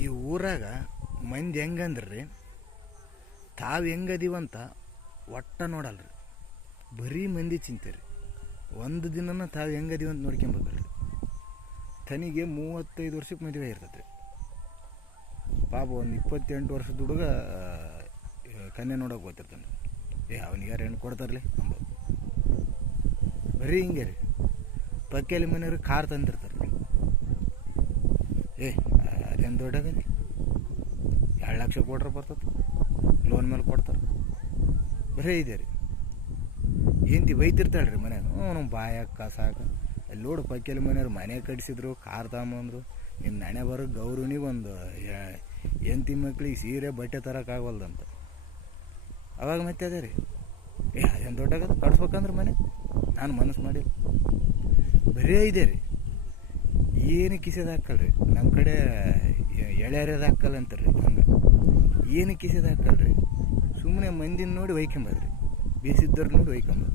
ಈ ಊರಾಗ ಮಂದಿ ಹೆಂಗಂದ್ರಿ ತಾವು ಹೆಂಗದೀವಂತ ಒಟ್ಟ ನೋಡಲ್ರಿ, ಬರೀ ಮಂದಿ ಚಿಂತೆ. ಒಂದು ದಿನನ ತಾವು ಹೆಂಗದೀವಂತ ನೋಡ್ಕೊಂಬೇಕ್ರಿ. ತನಿಗೆ 35 ವರ್ಷಕ್ಕೆ ಮದುವೆ ಇರ್ತೈತೆ. ಪಾಪ ಒಂದು 28 ವರ್ಷದ ಹುಡುಗ ಕನ್ಯೆ ನೋಡೋಕೆ ಹೋಗ್ತಿರ್ತಾನೆ. ಅವನಿಗೆ ಯಾರು ಹೆಣ್ಣು ಕೊಡ್ತಾರಲಿ ಅಂಬೋದು. ಬರೀ ಹಿಂಗೆ ರೀ. ಪಕ್ಕಲ್ಲಿ ಮನೆಯವ್ರಿಗೆ ಕಾರ್ ತಂದಿರ್ತಾರೆ. ಅದೇನು ದೊಡ್ಡಾಗಲಿ 2 ಲಕ್ಷ ಕೊಟ್ರೆ ಬರ್ತದೆ, ಲೋನ್ ಮೇಲೆ ಕೊಡ್ತಾರೆ. ಬರೀ ಇದೆ ರೀ. ಏಂತಿ ಬೈತಿರ್ತಾಳೆ ರೀ ಮನೆಯಾಗ. ನಮ್ಮ ಬಾಯಾಗ ಸಾಕ ಅಲ್ಲಿ ನೋಡು. ಪಕ್ಕಲ್ಲಿ ಮನೆಯವ್ರು ಮನೆ ಕಟ್ಸಿದ್ರು, ಕಾರ್ ತಗೊಂಬಂದ್ರು. ನಿಮ್ಮ ನಣೆ ಬರೋ ಗೌರವನಿಗೆ ಒಂದು ಎಂತಿ ಮಕ್ಳಿಗೆ ಸೀರೆ ಬಟ್ಟೆ ತರೋಕ್ಕಾಗಲ್ದಂತ. ಅವಾಗ ಮತ್ತೆ ಅದೇ ರೀ, ಅದೇನು ದೊಡ್ಡಾಗದ ಕಟ್ಸ್ಬೇಕಂದ್ರೆ ಮನೆ ನಾನು ಮನಸ್ಸು ಮಾಡಿಲ್ಲ. ಬರೀ ಇದೆ ರೀ. ಏನು ಕಿಸೆದು ಹಾಕಲ್ರಿ. ನಮ್ಮ ಕಡೆ ಎಳೆಯರ್ಯದ ಹಾಕಲ್ಲ ಅಂತಾರೆ ರೀ. ಹಂಗೆ ಏನು ಕಿಸೆದು ಹಾಕಲ್ರಿ. ಸುಮ್ಮನೆ ಮಂದಿನ ನೋಡಿ ಒಯ್ಕೊಂಬದ್ರಿ, ಬೇಸಿದ್ದವ್ರು ನೋಡಿ ಒಯ್ಕೊಂಬದು.